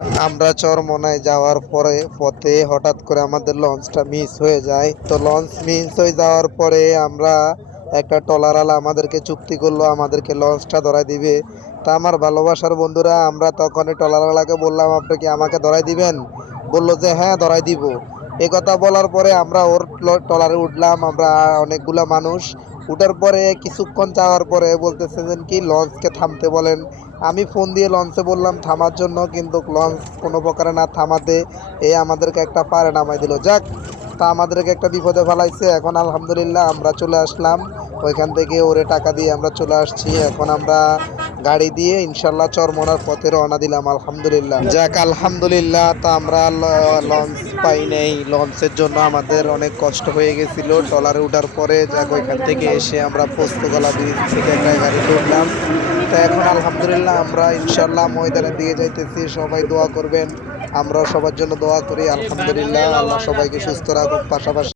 আমরা চরমনায় যাওয়ার পরে, পথে হঠাৎ করে আমাদের লঞ্চটা মিস হয়ে যায়। তো লঞ্চ মিস হয়ে যাওয়ার পরে আমরা একটা টলারালা আমাদেরকে চুক্তি করল, আমাদেরকে লঞ্চটা ধরাই দিবে। তা আমার ভালোবাসার বন্ধুরা, আমরা তখন টলারালাকে বললাম, আপনি কি আমাকে ধরাই দিবেন? বলল যে হ্যাঁ ধরাই দিব। এ কথা বলার পরে আমরা ওর টলারে উঠলাম, আমরা অনেকগুলা মানুষ। উঠার পরে কিছুক্ষণ যাওয়ার পরে বলতেছে যে কি, লঞ্চকে থামতে বলেন। আমি ফোন দিয়ে লঞ্চে বললাম, থামার জন্য কিন্তু লঞ্চ কোনো প্রকারে না থামাতে, এ আমাদেরকে একটা পারে নামাই দিল। যাক, তা আমাদেরকে একটা বিপদে ফেলাইছে। এখন আলহামদুলিল্লাহ আমরা চলে আসলাম। ওইখান থেকে ওরে টাকা দিয়ে আমরা চলে আসছি। এখন আমরা গাড়ি দিয়ে ইনশাল্লাহ চরমনার পথে রওনা দিলাম, আলহামদুলিল্লাহ। যাক, আলহামদুলিল্লাহ তা আমরা লঞ্চ পাই নেই। লঞ্চের জন্য আমাদের অনেক কষ্ট হয়ে গেছিল। ট্রলারে ওঠার পরে যাক, ওইখান থেকে এসে আমরা পোস্তগলা ব্রিজ থেকে একটা গাড়িতে উঠলাম তা এখন আলহামদুলিল্লাহ আমরা ইনশাল্লাহ ময়দানের দিকে যাইতেছি। সবাই দোয়া করবেন। আমরা সবার জন্য দোয়া করি। আলহামদুলিল্লাহ। আল্লাহ সবাইকে সুস্থ রাখুক। পাশাপাশি